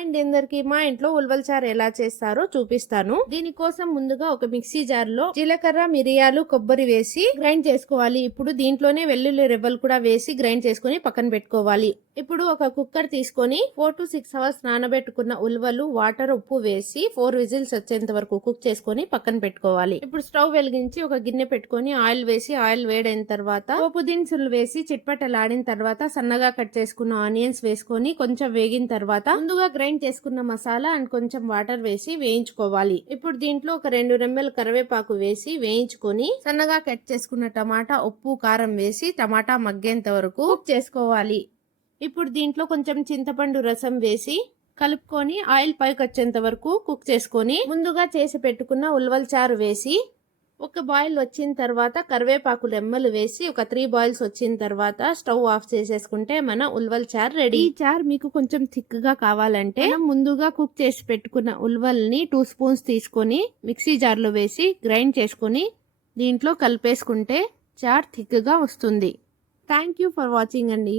Hi అండి అందరికి. మా ఇంట్లో ఉలవల చారు ఎలా చేస్తారో చూపిస్తాను. దీనికోసం ముందుగా ఒక మిక్సీ జార్ లో జీలకర్ర, మిరియాలు, కొబ్బరి వేసి గ్రైండ్ చేసుకోవాలి. ఇప్పుడు దీంట్లోనే వెల్లుల్లి రెబ్బలు కూడా వేసి గ్రైండ్ చేసుకుని పక్కన పెట్టుకోవాలి. ఇప్పుడు ఒక కుక్కర్ తీసుకొని 4 to 6 అవర్స్ నానబెట్టుకున్న ఉలవలు, వాటర్, ఉప్పు వేసి 4 విజిల్స్ వచ్చేంత వరకు కుక్ చేసుకుని పక్కన పెట్టుకోవాలి. ఇప్పుడు స్టవ్ వెలిగించి ఒక గిన్నె పెట్టుకొని ఆయిల్ వేసి ఆయిల్ వేడైన తర్వాత పోపు దినుసులు వేసి చిట్పటలాడిన తర్వాత సన్నగా కట్ చేసుకున్న ఆనియన్స్ వేసుకొని కొంచెం వేగిన తర్వాత ముందుగా గ్రైండ్ చేసుకున్న మసాలా అండ్ కొంచెం వాటర్ వేసి వేయించుకోవాలి. ఇప్పుడు దీంట్లో ఒక 2 రెమ్మల కరివేపాకు వేసి వేయించుకొని సన్నగా కట్ చేసుకున్న టమాటా, ఉప్పు, కారం వేసి టమాటా మగ్గేంత వరకు కుక్ చేసుకోవాలి. ఇప్పుడు దీంట్లో కొంచెం చింతపండు రసం వేసి కలుపుకొని ఆయిల్ పైకి వచ్చేంత వరకు కుక్ చేసుకొని ముందుగా చేసి పెట్టుకున్న ఉలవల చారు వేసి ఒక బాయిల్ వచ్చిన తర్వాత కరివేపాకు రెమ్మలు వేసి ఒక 3 బాయిల్స్ వచ్చిన తర్వాత స్టవ్ ఆఫ్ చేసేసుకుంటే మన ఉలవల చారు రెడీ. ఈ చారు మీకు కొంచెం థిక్ గా కావాలంటే మనం ముందుగా కుక్ చేసి పెట్టుకున్న ఉలవల్ని 2 స్పూన్స్ తీసుకొని మిక్సీ జార్ లో వేసి గ్రైండ్ చేసుకొని దీంట్లో కలిపేసుకుంటే చారు థిక్ గా వస్తుంది. థ్యాంక్ యూ ఫర్ వాచింగ్ అండి.